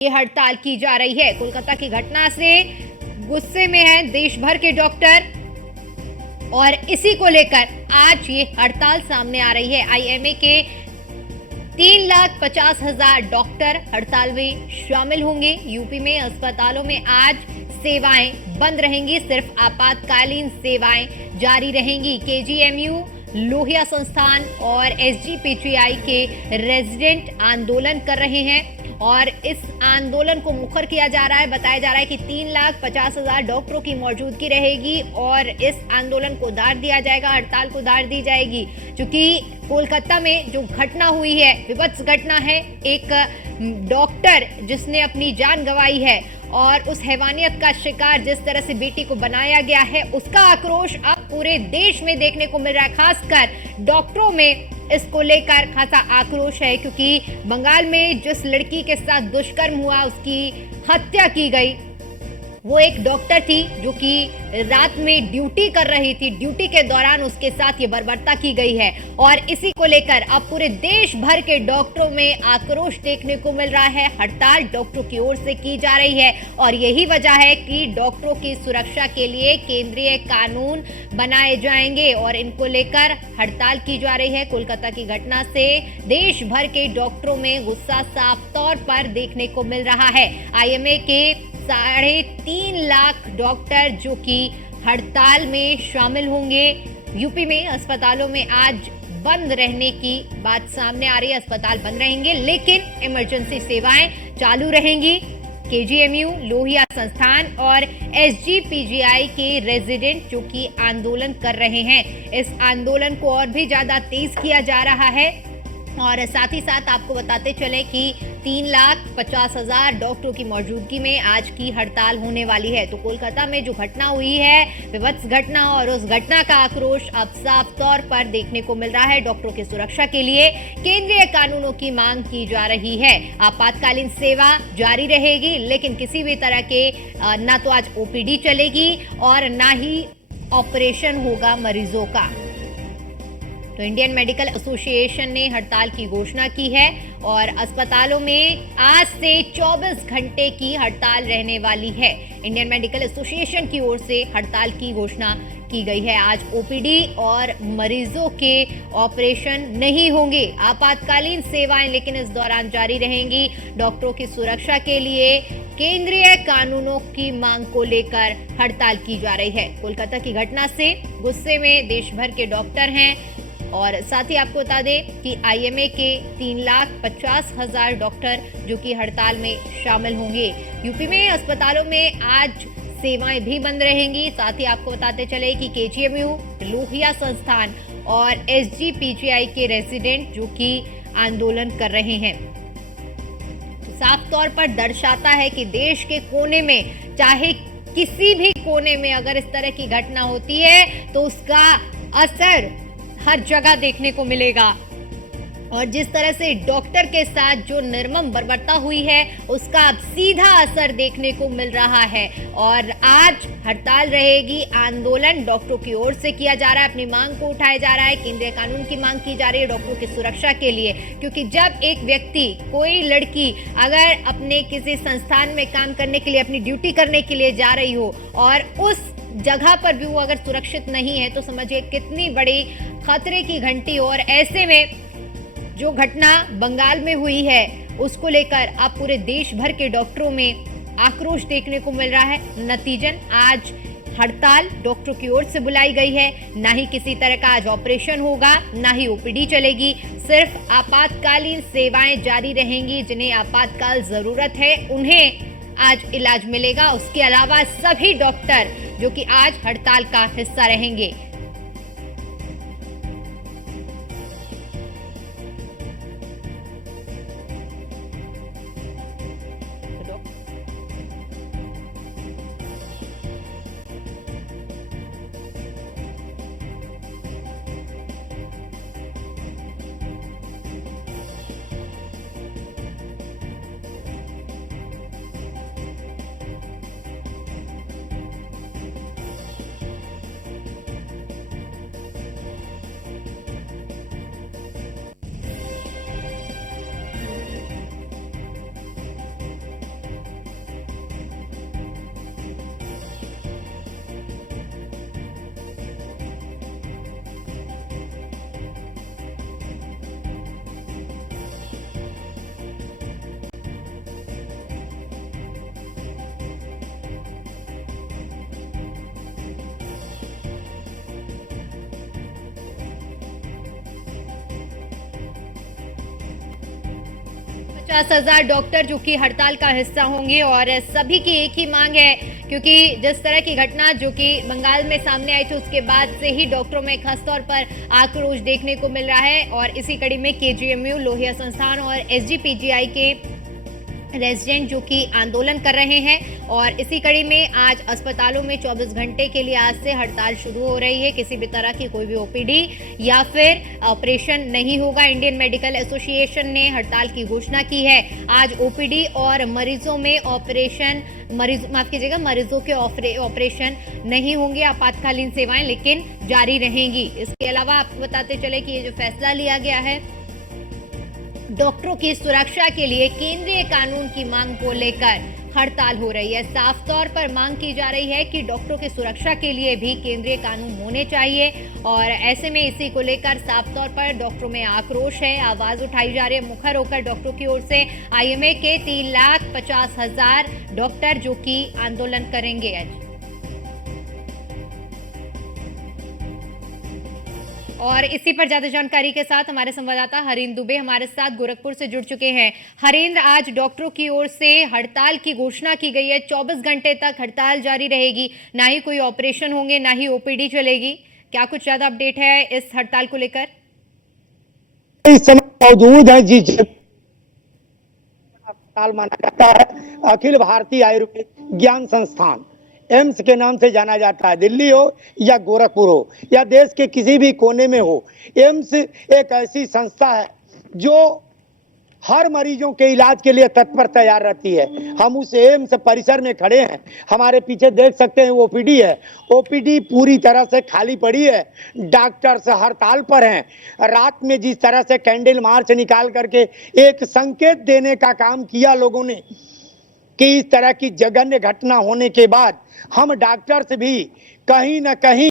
ये हड़ताल की जा रही है। कोलकाता की घटना से गुस्से में है देश भर के डॉक्टर और इसी को लेकर आज ये हड़ताल सामने आ रही है। आईएमए के 3,50,000 डॉक्टर हड़ताल में शामिल होंगे। यूपी में अस्पतालों में आज सेवाएं बंद रहेंगी, सिर्फ आपातकालीन सेवाएं जारी रहेंगी। केजीएमयू, लोहिया संस्थान और एसजीपीजीआई के रेजिडेंट आंदोलन कर रहे हैं और इस आंदोलन को मुखर किया जा रहा है। बताया जा रहा है कि 3,50,000 डॉक्टरों की मौजूदगी रहेगी और इस आंदोलन को दाद दिया जाएगा, हड़ताल को दाद दी जाएगी। क्योंकि कोलकाता में जो घटना हुई है, विभत्स घटना है, एक डॉक्टर जिसने अपनी जान गंवाई है और उस हैवानियत का शिकार जिस तरह से बेटी को बनाया गया है, उसका आक्रोश अब पूरे देश में देखने को मिल रहा है। खासकर डॉक्टरों में इसको लेकर खासा आक्रोश है, क्योंकि बंगाल में जिस लड़की के साथ दुष्कर्म हुआ, उसकी हत्या की गई, वो एक डॉक्टर थी जो कि रात में ड्यूटी कर रही थी। ड्यूटी के दौरान उसके साथ ये बर्बरता की गई है और इसी को लेकर अब पूरे देश भर के डॉक्टरों में आक्रोश देखने को मिल रहा है। हड़ताल डॉक्टरों की ओर से की जा रही है और यही वजह है कि डॉक्टरों की सुरक्षा के लिए केंद्रीय कानून बनाए जाएंगे और इनको लेकर हड़ताल की जा रही है। कोलकाता की घटना से देश भर के डॉक्टरों में गुस्सा साफ तौर पर देखने को मिल रहा है। आईएमए के 3.5 लाख डॉक्टर जो कि हड़ताल में शामिल होंगे। यूपी में अस्पतालों में आज बंद रहने की बात सामने आ रही है। अस्पताल बंद रहेंगे लेकिन इमरजेंसी सेवाएं चालू रहेंगी। केजीएमयू, लोहिया संस्थान और एसजीपीजीआई के रेजिडेंट जो कि आंदोलन कर रहे हैं, इस आंदोलन को और भी ज्यादा तेज किया जा रहा है। और साथ ही साथ आपको बताते चले कि 3,50,000 डॉक्टरों की मौजूदगी में आज की हड़ताल होने वाली है। तो कोलकाता में जो घटना हुई है, विभत्स घटना, और उस घटना का आक्रोश अब साफ तौर पर देखने को मिल रहा है। डॉक्टरों की सुरक्षा के लिए केंद्रीय कानूनों की मांग की जा रही है। आपातकालीन सेवा जारी रहेगी लेकिन किसी भी तरह के ना तो आज ओपीडी चलेगी और ना ही ऑपरेशन होगा मरीजों का। तो इंडियन मेडिकल एसोसिएशन ने हड़ताल की घोषणा की है और अस्पतालों में आज से 24 घंटे की हड़ताल रहने वाली है। इंडियन मेडिकल एसोसिएशन की ओर से हड़ताल की घोषणा की गई है। आज ओपीडी और मरीजों के ऑपरेशन नहीं होंगे। आपातकालीन सेवाएं लेकिन इस दौरान जारी रहेंगी। डॉक्टरों की सुरक्षा के लिए केंद्रीय कानूनों की मांग को लेकर हड़ताल की जा रही है। कोलकाता की घटना से गुस्से में देश भर के डॉक्टर हैं और साथ ही आपको बता दें कि आईएमए के 3,50,000 डॉक्टर जो कि हड़ताल में शामिल होंगे। यूपी में अस्पतालों में आज सेवाएं भी बंद रहेंगी। साथ ही आपको बताते चले कि केजीएमयू, लोहिया संस्थान और एसजीपीजीआई के रेजिडेंट जो कि आंदोलन कर रहे हैं, साफ तौर पर दर्शाता है कि देश के कोने में, चाहे किसी भी कोने में अगर इस तरह की घटना होती है तो उसका असर हर जगह देखने को मिलेगा। और जिस तरह से डॉक्टर के साथ जो निर्मम बर्बरता हुई है, उसका अब सीधा असर देखने को मिल रहा है। और आज हड़ताल रहेगी। आंदोलन डॉक्टरों की ओर से किया जा रहा है, अपनी मांग को उठाया जा रहा है। केंद्रीय कानून की मांग की जा रही है डॉक्टरों की सुरक्षा के लिए, क्योंकि जब एक व्यक्ति, कोई लड़की अगर अपने किसी संस्थान में काम करने के लिए, अपनी ड्यूटी करने के लिए जा रही हो और उस जगह पर भी वो अगर सुरक्षित नहीं है, तो समझिए कितनी बड़ी खतरे की घंटी। और ऐसे में जो घटना बंगाल में हुई है, उसको लेकर अब पूरे देश भर के डॉक्टरों में आक्रोश देखने को मिल रहा है। नतीजन आज हड़ताल डॉक्टरों की ओर से बुलाई गई है। ना ही किसी तरह का आज ऑपरेशन होगा, ना ही ओपीडी चलेगी। सिर्फ आपातकालीन सेवाएं जारी रहेंगी। जिन्हें आपातकाल जरूरत है उन्हें आज इलाज मिलेगा। उसके अलावा सभी डॉक्टर जो कि आज हड़ताल का हिस्सा रहेंगे। 50,000 डॉक्टर जो कि हड़ताल का हिस्सा होंगे और सभी की एक ही मांग है, क्योंकि जिस तरह की घटना जो कि बंगाल में सामने आई थी उसके बाद से ही डॉक्टरों में खासतौर पर आक्रोश देखने को मिल रहा है और इसी कड़ी में केजीएमयू, लोहिया संस्थान और एसजीपीजीआई के रेजिडेंट जो कि आंदोलन कर रहे हैं और इसी कड़ी में आज अस्पतालों में 24 घंटे के लिए आज से हड़ताल शुरू हो रही है। किसी भी तरह की कोई भी ओपीडी या फिर ऑपरेशन नहीं होगा। इंडियन मेडिकल एसोसिएशन ने हड़ताल की घोषणा की है। आज ओपीडी और मरीजों में मरीजों के ऑपरेशन नहीं होंगे। आपातकालीन सेवाएं लेकिन जारी रहेंगी। इसके अलावा आपको बताते चले कि ये जो फैसला लिया गया है डॉक्टरों की सुरक्षा के लिए केंद्रीय कानून की मांग को लेकर हड़ताल हो रही है। साफ तौर पर मांग की जा रही है कि डॉक्टरों की सुरक्षा के लिए भी केंद्रीय कानून होने चाहिए और ऐसे में इसी को लेकर साफ तौर पर डॉक्टरों में आक्रोश है। आवाज उठाई जा रही है मुखर होकर डॉक्टरों की ओर से। आईएमए के 3,50,000 डॉक्टर जो कि आंदोलन करेंगे। और इसी पर ज्यादा जानकारी के साथ हमारे संवाददाता हरेंद्र दुबे हमारे साथ गोरखपुर से जुड़ चुके हैं। हरेंद्र, आज डॉक्टरों की ओर से हड़ताल की घोषणा की गई है। 24 घंटे तक हड़ताल जारी रहेगी। ना ही कोई ऑपरेशन होंगे, ना ही ओपीडी चलेगी। क्या कुछ ज्यादा अपडेट है इस हड़ताल को लेकर? इस समय मौजूद है जी हड़ताल माना जाता है अखिल भारतीय आयुर्वेद ज्ञान संस्थान, एम्स के नाम से जाना जाता है। दिल्ली हो या गोरखपुर हो या देश के किसी भी कोने में हो, एम्स एक ऐसी संस्था है जो हर मरीजों के इलाज के लिए तत्पर तैयार रहती है। हम उस एम्स परिसर में खड़े हैं। हमारे पीछे देख सकते हैं ओपीडी है। ओपीडी पूरी तरह से खाली पड़ी है। डॉक्टर्स हड़ताल पर हैं। रात में जिस तरह से कैंडल मार्च निकाल करके एक संकेत देने का काम किया लोगों ने कि इस तरह की जघन्य घटना होने के बाद हम डॉक्टर्स भी कहीं न कहीं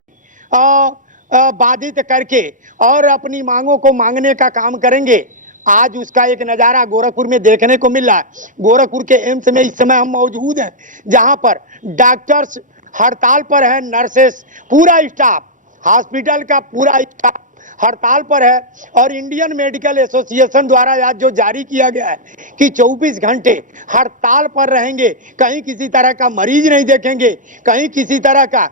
बाधित करके और अपनी मांगों को मांगने का काम करेंगे। आज उसका एक नज़ारा गोरखपुर में देखने को मिल रहा है। गोरखपुर के एम्स में इस समय हम मौजूद हैं, जहां पर डॉक्टर्स हड़ताल पर हैं, नर्सेस, पूरा स्टाफ, हॉस्पिटल का पूरा स्टाफ हड़ताल पर है। और इंडियन मेडिकल एसोसिएशन द्वारा आज जो जारी किया गया है कि 24 घंटे हड़ताल पर रहेंगे, कहीं किसी तरह का मरीज नहीं देखेंगे, कहीं किसी तरह का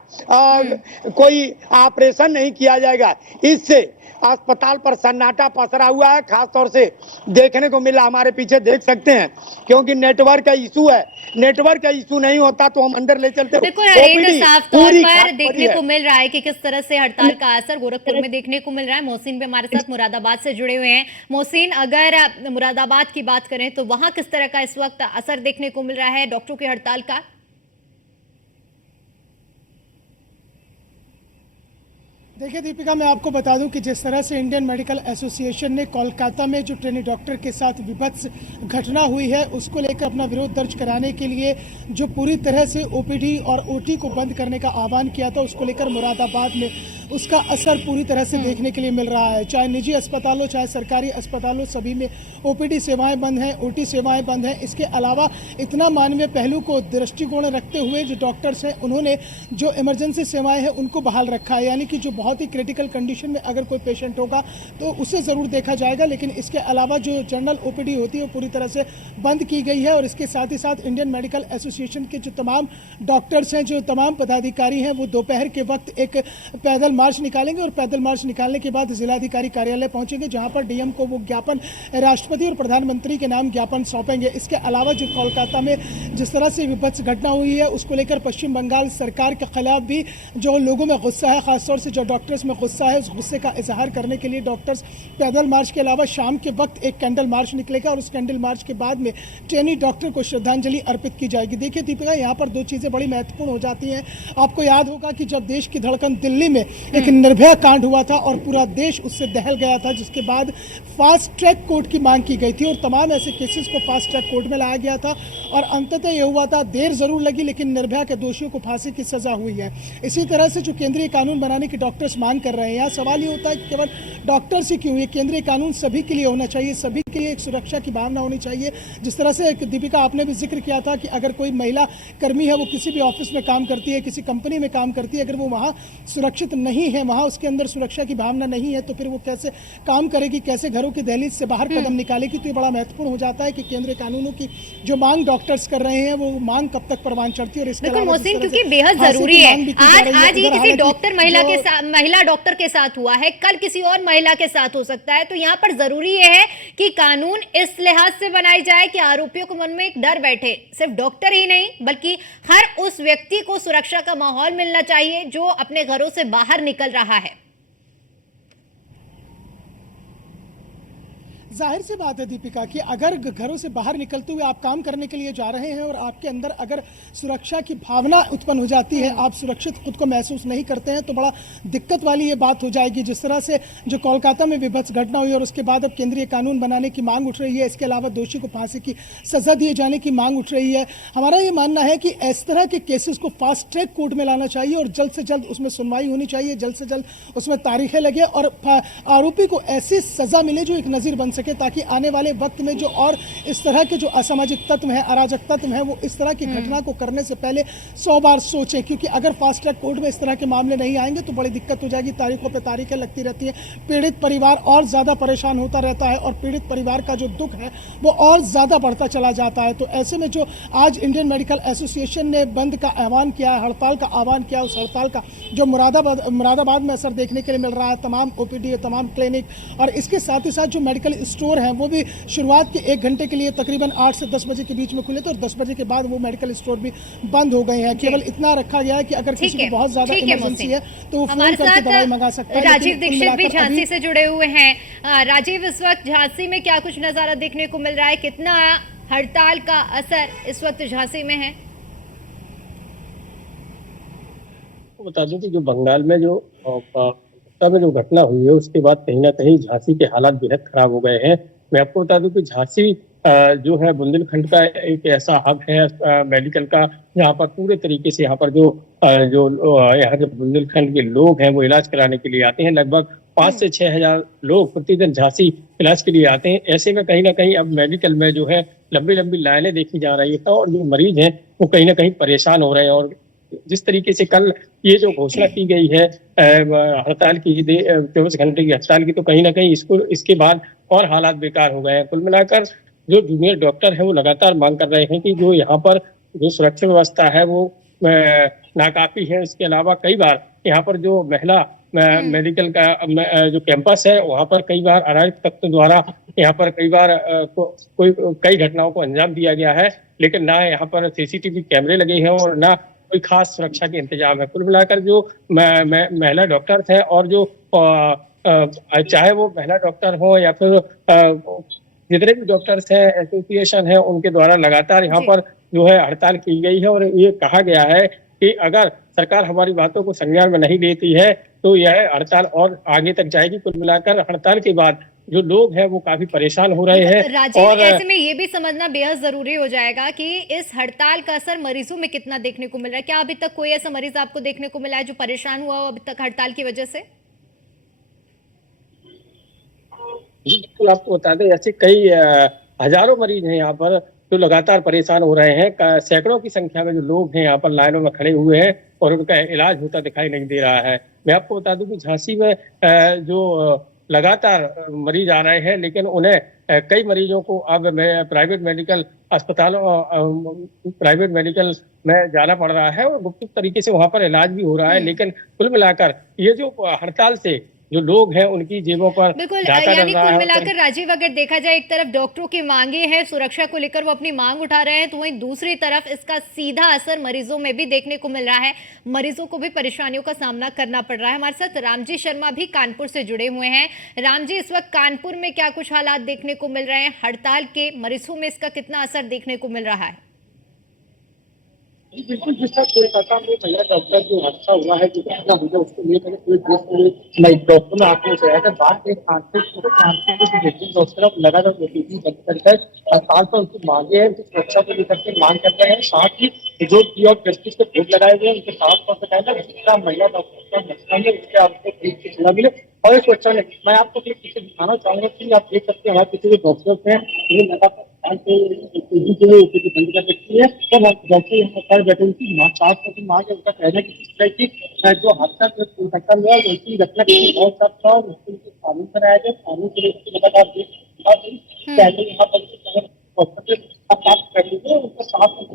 कोई ऑपरेशन नहीं किया जाएगा। इससे अस्पताल पर सन्नाटा पसरा हुआ है। खास तौर से देखने को मिला, हमारे पीछे देख सकते हैं, क्योंकि नेटवर्क का इशू है। नेटवर्क का इशू नहीं होता तो हम अंदर ले चलते। बिल्कुल हरेंद्र, साफ तौर पर देखने को मिल रहा है कि किस तरह से हड़ताल का असर गोरखपुर में देखने को मिल रहा है। मोहसिन भी हमारे साथ मुरादाबाद से जुड़े हुए हैं। मोहसिन, अगर मुरादाबाद की बात करें तो वहां किस तरह का इस वक्त असर देखने को मिल रहा है डॉक्टरों की हड़ताल का? देखिए दीपिका, मैं आपको बता दूं कि जिस तरह से इंडियन मेडिकल एसोसिएशन ने कोलकाता में जो ट्रेनी डॉक्टर के साथ विभत्स घटना हुई है उसको लेकर अपना विरोध दर्ज कराने के लिए जो पूरी तरह से ओपीडी और ओटी को बंद करने का आह्वान किया था, उसको लेकर मुरादाबाद में उसका असर पूरी तरह से देखने के लिए मिल रहा है। चाहे निजी अस्पतालों चाहे सरकारी अस्पतालों, सभी में ओपीडी सेवाएं बंद हैं, ओटी सेवाएं बंद हैं। इसके अलावा इतना मानवीय पहलू को दृष्टिकोण रखते हुए जो डॉक्टर्स हैं उन्होंने जो इमरजेंसी सेवाएं हैं उनको बहाल रखा है। यानी कि जो बहुत ही क्रिटिकल कंडीशन में अगर कोई पेशेंट होगा तो उसे ज़रूर देखा जाएगा, लेकिन इसके अलावा जो जनरल ओपीडी होती है वो पूरी तरह से बंद की गई है। और इसके साथ ही साथ इंडियन मेडिकल एसोसिएशन के जो तमाम डॉक्टर्स हैं, जो तमाम पदाधिकारी हैं, वो दोपहर के वक्त एक पैदल मार्च निकालेंगे और पैदल मार्च निकालने के बाद जिलाधिकारी कार्यालय पहुंचेंगे, जहां पर डीएम को वो ज्ञापन राष्ट्रपति और प्रधानमंत्री के नाम ज्ञापन सौंपेंगे। इसके अलावा जो कोलकाता में जिस तरह से विभत्स घटना हुई है उसको लेकर पश्चिम बंगाल सरकार के खिलाफ भी जो लोगों में गुस्सा है, खासतौर से जो डॉक्टर्स में गुस्सा है, उस गुस्से का इजहार करने के लिए डॉक्टर्स पैदल मार्च के अलावा शाम के वक्त एक कैंडल मार्च निकलेगा और उस कैंडल मार्च के बाद में ट्रेनी डॉक्टर को श्रद्धांजलि अर्पित की जाएगी। देखिए दीपिका, यहाँ पर दो चीज़ें बड़ी महत्वपूर्ण हो जाती हैं। आपको याद होगा कि जब देश की धड़कन दिल्ली में एक निर्भया कांड हुआ था और पूरा देश उससे दहल गया था, जिसके बाद फास्ट ट्रैक कोर्ट की मांग की गई थी और तमाम ऐसे केसेस को फास्ट ट्रैक कोर्ट में लाया गया था और अंततः तय ये हुआ था, देर जरूर लगी लेकिन निर्भया के दोषियों को फांसी की सजा हुई है। इसी तरह से जो केंद्रीय कानून बनाने की डॉक्टर्स मांग कर रहे हैं, यहाँ सवाल ये होता है कि केवल डॉक्टर्स ही क्यों, ये केंद्रीय कानून सभी के लिए होना चाहिए, सभी के लिए एक सुरक्षा की भावना होनी चाहिए। जिस तरह से दीपिका आपने भी जिक्र किया था कि अगर कोई महिला कर्मी है, वो किसी भी ऑफिस में काम करती है, किसी कंपनी में काम करती है, अगर वो वहाँ सुरक्षित नहीं है, वहाँ उसके अंदर सुरक्षा की भावना नहीं है, तो फिर वो कैसे काम करेगी, कैसे घरों की दहलीज से बाहर कदम निकालेगी। तो ये बड़ा महत्वपूर्ण हो जाता है कि केंद्रीय कानूनों की जो मांग डॉक्टर्स कर रहे हैं, वो मांग कब तक परवान चढ़ती है। और इसके बिल्कुल अलावा मोहसिन, क्योंकि बेहद जरूरी है, आज ये किसी डॉक्टर महिला डॉक्टर के साथ हुआ है, कल किसी और महिला के साथ हो सकता है। तो यहाँ पर जरूरी ये है कि कानून इस लिहाज से बनाई जाए कि आरोपियों के मन में एक डर बैठे, सिर्फ डॉक्टर ही नहीं बल्कि हर उस व्यक्ति को सुरक्षा का माहौल मिलना चाहिए जो अपने घरों से बाहर निकल रहा है। जाहिर सी बात है दीपिका कि अगर घरों से बाहर निकलते हुए आप काम करने के लिए जा रहे हैं और आपके अंदर अगर सुरक्षा की भावना उत्पन्न हो जाती है, आप सुरक्षित खुद को महसूस नहीं करते हैं, तो बड़ा दिक्कत वाली ये बात हो जाएगी। जिस तरह से जो कोलकाता में विभत्स घटना हुई और उसके बाद अब केंद्रीय कानून बनाने की मांग उठ रही है, इसके अलावा दोषी को फांसी की सजा दिए जाने की मांग उठ रही है। हमारा ये मानना है कि इस तरह के केसेस को फास्ट ट्रैक कोर्ट में लाना चाहिए और जल्द से जल्द उसमें सुनवाई होनी चाहिए, जल्द से जल्द उसमें तारीखें लगे और आरोपी को ऐसी सजा मिले जो एक नजीर बन सके, ताकि आने वाले वक्त में जो और इस तरह के जो असामाजिक तत्व हैं, अराजक तत्व हैं, वो इस तरह की घटना को करने से पहले 100 बार सोचें। क्योंकि अगर फास्ट ट्रैक कोर्ट में इस तरह के मामले नहीं आएंगे तो बड़ी दिक्कत हो जाएगी, तारीखों पे तारीखें लगती रहती हैं, पीड़ित परिवार और ज्यादा परेशान होता रहता है और पीड़ित परिवार का जो दुख है वो और ज्यादा बढ़ता चला जाता है। तो ऐसे में जो आज इंडियन मेडिकल एसोसिएशन ने बंद का आह्वान किया है, हड़ताल का आह्वान किया, उस हड़ताल का जो मुरादाबाद में असर देखने के लिए मिल रहा है, तमाम ओपीडी, तमाम क्लिनिक और इसके साथ ही साथ जो मेडिकल स्टोर हैं वो भी शुरुआत के 1 घंटे के लिए तकरीबन 8 से 10 बजे के बीच में खुले थे और 10 बजे के बाद वो मेडिकल स्टोर भी बंद हो गए हैं। केवल इतना रखा गया है कि अगर किसी को बहुत ज्यादा इमरजेंसी है तो वो फोन करके दवाई मंगा सकता है। राजीव दीक्षित भी झांसी से जुड़े हुए हैं। राजीव, इस वक्त झांसी में क्या कुछ नजारा देखने को मिल रहा है, कितना हड़ताल का असर इस वक्त झांसी में है? बता दूं कि जो बंगाल में जो घटना हुई है उसके बाद कहीं ना कहीं झांसी के हालात बेहद खराब हो गए हैं। मैं आपको बता दूं कि झांसी जो है बुंदेलखंड का एक ऐसा हब है मेडिकल का, जहाँ पर पूरे तरीके से यहाँ पर जो यहाँ के बुंदेलखंड के लोग हैं वो इलाज कराने के लिए आते हैं। लगभग 5 से 6 हजार लोग प्रतिदिन झांसी इलाज के लिए आते हैं। ऐसे में कहीं ना कहीं अब मेडिकल में जो है लंबी लंबी लाइनें देखी जा रही है और जो मरीज हैं वो कहीं ना कहीं परेशान हो रहे हैं। और जिस तरीके से कल ये जो घोषणा की गई है हड़ताल की, 24 घंटे की हड़ताल की, तो कहीं ना कहीं इसके बाद और हालात बेकार हो गए हैं। कुल मिलाकर जो जूनियर डॉक्टर है वो लगातार मांग कर रहे हैं कि जो यहाँ पर जो सुरक्षा व्यवस्था है वो नाकाफी है। इसके अलावा कई बार यहाँ पर जो महिला मेडिकल का जो कैंपस है वहाँ पर कई बार अराजक तत्व द्वारा यहाँ पर कई बार कई घटनाओं को अंजाम दिया गया है, लेकिन ना यहाँ पर सीसीटीवी कैमरे लगे हैं और ना कोई खास सुरक्षा के इंतजाम है। कुल मिलाकर जो महिला डॉक्टर हैं और जो चाहे वो महिला डॉक्टर हो या फिर जितने भी डॉक्टर्स हैं एसोसिएशन है, उनके द्वारा लगातार यहाँ पर जो है हड़ताल की गई है और ये कहा गया है कि अगर सरकार हमारी बातों को संज्ञान में नहीं लेती है तो यह हड़ताल और आगे तक जाएगी। कुल मिलाकर हड़ताल के बाद जो लोग हैं वो काफी परेशान हो रहे हैं। राजीव, और ऐसे में ये भी समझना बेहद जरूरी हो जाएगा कि इस हड़ताल का असर मरीजों में कितना देखने को मिल रहा है। क्या अभी तक कोई ऐसा मरीज आपको देखने को मिला है जो परेशान हुआ हो अभी तक हड़ताल की वजह से? जी बिल्कुल, आपको बता दें ऐसे कई हजारों मरीज हैं यहाँ पर जो लगातार परेशान हो रहे हैं। सैकड़ों की संख्या में जो लोग हैं यहाँ पर लाइनों में खड़े हुए हैं और उनका इलाज होता दिखाई नहीं दे रहा है। मैं आपको बता दूं कि झांसी में जो लगातार मरीज आ रहे हैं, लेकिन उन्हें कई मरीजों को अब प्राइवेट मेडिकल में जाना पड़ रहा है और गुप्त तरीके से वहां पर इलाज भी हो रहा है। लेकिन कुल मिलाकर ये जो हड़ताल से जो लोग हैं उनकी जेबों पर बिल्कुल, यानी कुल मिलाकर राजीव अगर देखा जाए एक तरफ डॉक्टरों की मांगे हैं, सुरक्षा को लेकर वो अपनी मांग उठा रहे हैं, तो वहीं दूसरी तरफ इसका सीधा असर मरीजों में भी देखने को मिल रहा है। मरीजों को भी परेशानियों का सामना करना पड़ रहा है। हमारे साथ रामजी शर्मा भी कानपुर से जुड़े हुए हैं। रामजी, इस वक्त कानपुर में क्या कुछ हालात देखने को मिल रहे हैं? हड़ताल के मरीजों में इसका कितना असर देखने को मिल रहा है? जी, बिल्कुल, जिस तरह कोलकाता में महिला डॉक्टर जो हादसा हुआ है, जो घटना हुई है, उसको लेकर पूरे देश में नई डॉक्टर में आक्रोश है। अगर बात एक कानपुर की बेटी डॉक्टर लगातार ओपीडी बंद कर है, हड़ताल पर उनकी मांगे हैं, उनकी सुरक्षा को लेकर के मांग कर रहे हैं। साथ ही जो डी ऑफ जस्टिस के बोर्ड लगाए हुए हैं, उनके साफ तौर पर कहना है जितना महिला डॉक्टर का मसला है, उससे आपको ठीक की सलाह मिले और ये सुरक्षा मिले। मैं आपको एक चीज़ दिखाना चाहूंगा कि आप देख सकते हैं हमारे पीछे जो डॉक्टर्स हैं, ये लगातार ओपीडी के लिए ओपीडी बंद कर रखी है। तो डॉक्टर यहाँ पर बैठे उनकी साफ तौर पर मांग है, उनका कहना है कि इस तरह की जो हादसा कोलकाता में है, वैसी घटना किसी और साथ था और उसके लिए कानून बनाया गया। कानून को लेकर लगातार देख पहले यहाँ पर डॉक्टर से आप बात कर लीजिए, उनका साफ आपको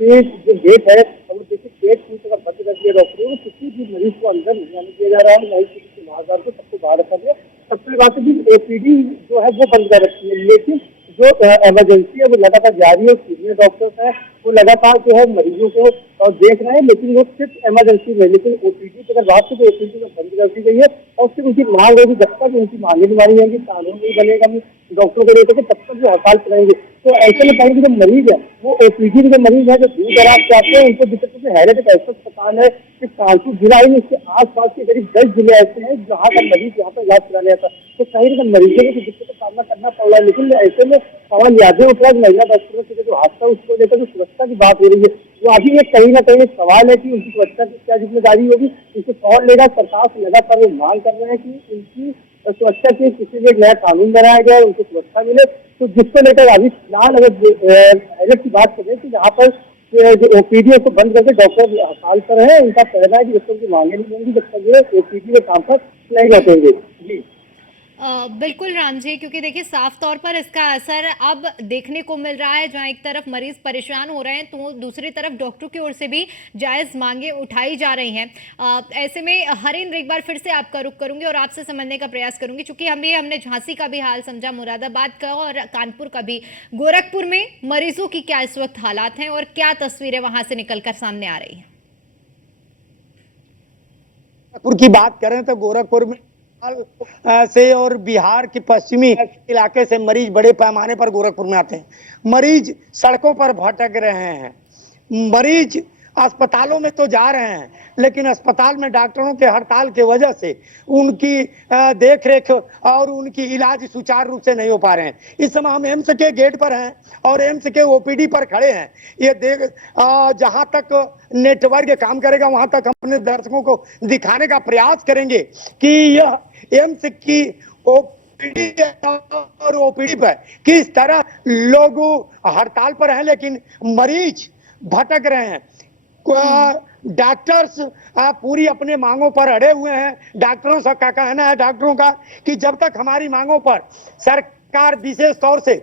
जो गेट है देखिए, गेट पूरी तरह बंद कर दिया डॉक्टरों ने। किसी भी मरीज को अंदर नहीं आने दिया जा रहा है, नहीं किसी के महाजार को, सबको बाहर रखा गया। सबसे बात है कि ओपीडी जो है वो बंद कर रखी है, लेकिन जो इमरजेंसी है वो लगातार जारी है। सीनियर डॉक्टर्स हैं वो लगातार जो है मरीजों को देख रहे हैं, लेकिन वो सिर्फ इमरजेंसी में। लेकिन ओपीडी की अगर बात करें तो ओपीडी में बंद कर दी गई है और सिर्फ उनकी मांग होगी, जब तक उनकी मांगे नहीं मानी जाएंगी, कानून नहीं बनेगा डॉक्टरों को लेकर के, तब तक वो हड़ताल चलाएंगे। तो ऐसे में कहेंगे जो मरीज है वो ओपीडी के जो मरीज है, जो दूर दराज से आते हैं, उनको दिक्कत है। हैरत एक ऐसा अस्पताल है कि कानपुर जिला ही इसके आसपास के करीब 10 जिले ऐसे हैं जहाँ का मरीज यहाँ पर इलाज कराने आता है। तो कहीं ना कहीं मरीजों को दिक्कत का सामना करना पड़ रहा है। लेकिन ऐसे में सवाल यादें उठ रहा है, महिला डॉक्टरों से जो हादसा उसको लेकर जो सुरक्षा की बात हो रही है, वो अभी एक कहीं ना कहीं सवाल है कि उनकी सुरक्षा की क्या जिम्मेदारी होगी, इसे कौन लेगा। सरकार से लगातार वो मांग कर रहे हैं कि उनकी सुरक्षा के किसी भी नया कानून बनाया जाए, उनको सुरक्षा मिले। तो जिसको लेकर अभी फिलहाल अगर हाईलाइट की बात करें तो यहाँ पर जो ओपीडी को बंद करके डॉक्टर हड़ताल पर है। उनका कहना है कि जब तक की मांगे नहीं होंगी, जब तक ये ओपीडी के काम पर नहीं लौटेंगे। जी बिल्कुल राम जी, क्योंकि देखिए साफ तौर पर इसका असर अब देखने को मिल रहा है। जहां एक तरफ मरीज परेशान हो रहे हैं तो दूसरी तरफ डॉक्टरों की ओर से भी जायज मांगे उठाई जा रही हैं। ऐसे में हरिंद्र, एक बार फिर से आपका रुख करूंगी और आपसे समझने का प्रयास करूंगी, क्योंकि हमने झांसी का भी हाल समझा, मुरादाबाद का और कानपुर का भी। गोरखपुर में मरीजों की क्या इस वक्त हालात हैं और क्या तस्वीरें वहां से निकलकर सामने आ रही हैं? गोरखपुर की बात करें तो गोरखपुर में से और बिहार के पश्चिमी इलाके से मरीज बड़े पैमाने पर गोरखपुर में आते हैं। मरीज सड़कों पर भटक रहे हैं, मरीज अस्पतालों में तो जा रहे हैं, लेकिन अस्पताल में डॉक्टरों के हड़ताल की वजह से उनकी देखरेख और उनकी इलाज सुचारू रूप से नहीं हो पा रहे हैं। इस समय हम एम्स के गेट पर हैं और एम्स के ओपीडी पर खड़े हैं। ये देख जहां तक नेटवर्क काम करेगा वहां तक हम अपने दर्शकों को दिखाने का प्रयास करेंगे कि यह एम्स की ओपीडी और ओपीडी पर किस तरह लोग हड़ताल पर हैं, लेकिन मरीज भटक रहे हैं। डॉक्टर्स पूरी अपने मांगों पर अड़े हुए हैं। डॉक्टरों का कहना है, डॉक्टरों का, कि जब तक हमारी मांगों पर सरकार विशेष तौर से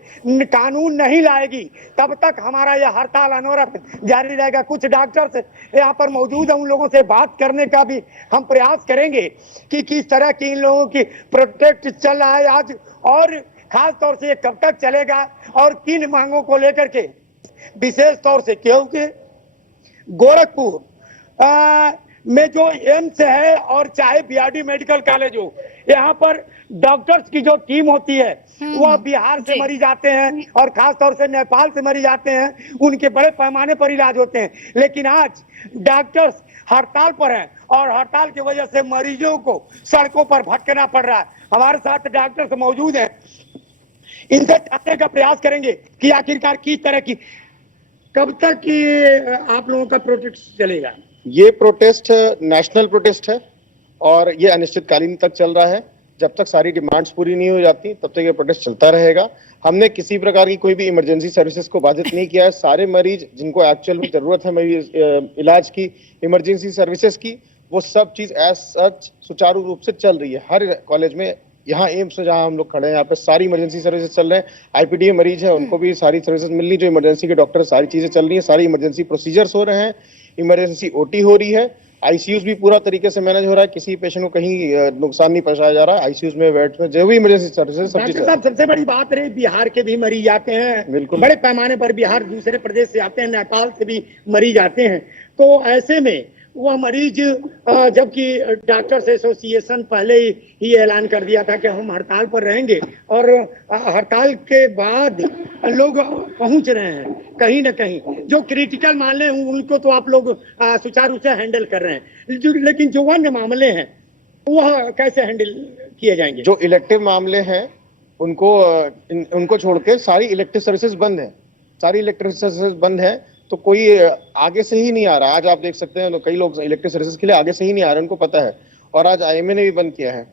कानून नहीं लाएगी तब तक हमारा यह हड़ताल अनवरत जारी रहेगा। कुछ डॉक्टर्स यहाँ पर मौजूद हैं, उन लोगों से बात करने का भी हम प्रयास करेंगे कि किस तरह की इन लोगों की प्रोटेस्ट चल रहा है आज, और खास तौर से ये कब तक चलेगा और किन मांगों को लेकर के विशेष तौर से। क्योंकि गोरखपुर में जो एम्स है और चाहे बीआरडी मेडिकल कॉलेज हो, यहाँ पर डॉक्टर्स की जो टीम होती है वह बिहार से मरीज आते हैं और खास तौर से नेपाल से मरीज आते हैं, उनके बड़े पैमाने पर इलाज होते हैं। लेकिन आज डॉक्टर्स हड़ताल पर हैं और हड़ताल की वजह से मरीजों को सड़कों पर भटकना पड़ रहा है। हमारे साथ डॉक्टर्स मौजूद हैं, इनसे जानने का प्रयास करेंगे कि आखिरकार किस तरह की, कब तक ये आप लोगों का प्रोटेस्ट चलेगा? ये प्रोटेस्ट नेशनल प्रोटेस्ट है और ये अनिश्चितकालीन तक चल रहा है। जब तक सारी डिमांड्स पूरी नहीं हो जाती तब तक ये प्रोटेस्ट चलता रहेगा। हमने किसी प्रकार की कोई भी इमरजेंसी सर्विसेज को बाधित नहीं किया है। सारे मरीज जिनको एक्चुअल में जरूरत है इलाज की, इमरजेंसी सर्विसेज की, वो सब चीज एज सच सुचारू रूप से चल रही है। हर कॉलेज में, यहाँ एम्स में जहाँ हम लोग खड़े हैं, यहाँ पे सारी इमरजेंसी सर्विसेज चल रहे हैं। आईपीडीए मरीज है उनको भी सारी सर्विसेज मिल रही, जो इमरजेंसी के डॉक्टर, सारी चीजें चल रही है, सारी इमरजेंसी प्रोसीजर्स हो रहे हैं, इमरजेंसी ओटी हो रही है, आईसीयूज भी पूरा तरीके से मैनेज हो रहा है, किसी पेशेंट को कहीं नुकसान नहीं पहुंचाया जा रहा है। आईसीयूज में, बेड में जो भी इमरजेंसी सर्विसेज सब चीज। सबसे बड़ी बात रही, बिहार के भी मरीज आते हैं, बिल्कुल बड़े पैमाने पर बिहार दूसरे प्रदेश से आते हैं, नेपाल से भी मरीज आते हैं। तो ऐसे में वह मरीज जबकि डॉक्टर्स एसोसिएशन पहले ही ऐलान कर दिया था कि हम हड़ताल पर रहेंगे और हड़ताल के बाद लोग पहुंच रहे हैं कहीं ना कहीं। जो क्रिटिकल मामले हैं उनको तो आप लोग सुचारू रूप से हैंडल कर रहे हैं, लेकिन जो अन्य मामले हैं वह कैसे हैंडल किए जाएंगे? जो इलेक्टिव मामले हैं उनको छोड़ के सारी इलेक्टिव सर्विसेज बंद है, सारी इलेक्टिव सर्विसेज बंद है, तो कोई आगे से ही नहीं आ रहा। आज आप देख सकते हैं कई लोग इलेक्टिव सर्विसेज के लिए आगे से ही नहीं आ रहे, उनको पता है। और आज आईएमए ने भी बंद किया है,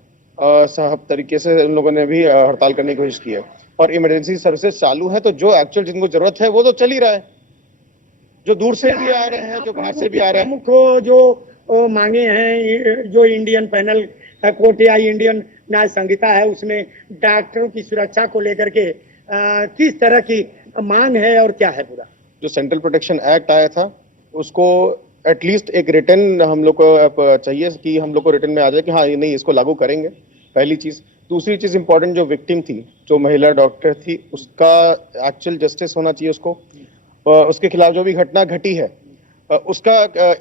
साहब तरीके से उन लोगों ने भी हड़ताल करने की कोशिश की है। और इमरजेंसी सर्विसेज चालू है, तो जो एक्चुअल जिनको जरूरत है वो तो चल ही रहा है। जो दूर से भी आ रहे हैं, जो बाहर से भी आ रहे हैं। प्रमुख जो मांगे हैं, जो इंडियन पैनल कोर्ट या इंडियन न्याय संहिता है उसमें डॉक्टरों की सुरक्षा को लेकर के किस तरह की मांग है और क्या है पूरा? जो सेंट्रल प्रोटेक्शन एक्ट आया था उसको एटलीस्ट एक रिटर्न हम लोग को चाहिए कि हम लोग को रिटर्न में आ जाए कि हाँ ये नहीं इसको लागू करेंगे, पहली चीज। दूसरी चीज इंपॉर्टेंट, जो विक्टिम थी, जो महिला डॉक्टर थी, उसका एक्चुअल जस्टिस होना चाहिए उसको। उसके खिलाफ जो भी घटना घटी है उसका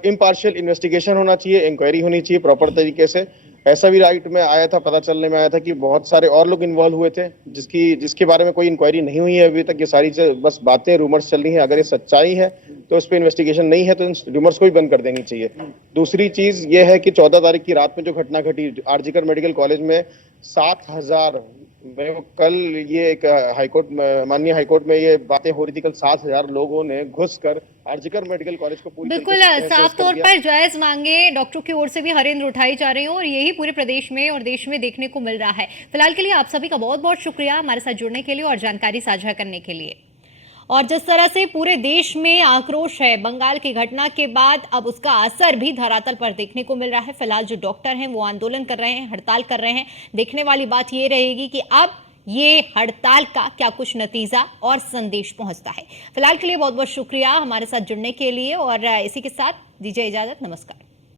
इम्पार्शियल इन्वेस्टिगेशन होना चाहिए, इंक्वायरी होनी चाहिए प्रॉपर तरीके से। ऐसा भी राइट में आया था, पता चलने में आया था कि बहुत सारे और लोग इन्वॉल्व हुए थे जिसके बारे में कोई इंक्वायरी नहीं हुई है अभी तक। ये सारी बस बातें, रूमर्स चल रही हैं। अगर ये सच्चाई है तो उस पर इन्वेस्टिगेशन नहीं है तो इन रूमर्स को भी बंद कर देनी चाहिए। दूसरी चीज ये है कि 14 तारीख की रात में जो घटना घटी आरजीकर मेडिकल कॉलेज में, 7,000, कल ये एक हाईकोर्ट, माननीय हाईकोर्ट में ये बातें हो रही थी, कल 7,000 लोगों ने घुसकर आरजीकर मेडिकल कॉलेज को पूरी बिल्कुल साफ तौर पर जायज मांगे डॉक्टरों की ओर से भी हरेंद्र उठाई जा रही हैं और यही पूरे प्रदेश में और देश में देखने को मिल रहा है। फिलहाल के लिए आप सभी का बहुत बहुत शुक्रिया हमारे साथ जुड़ने के लिए और जानकारी साझा करने के लिए। और जिस तरह से पूरे देश में आक्रोश है बंगाल की घटना के बाद, अब उसका असर भी धरातल पर देखने को मिल रहा है। फिलहाल जो डॉक्टर हैं वो आंदोलन कर रहे हैं, हड़ताल कर रहे हैं। देखने वाली बात ये रहेगी कि अब ये हड़ताल का क्या कुछ नतीजा और संदेश पहुंचता है। फिलहाल के लिए बहुत बहुत शुक्रिया हमारे साथ जुड़ने के लिए और इसी के साथ दीजिए इजाजत। नमस्कार।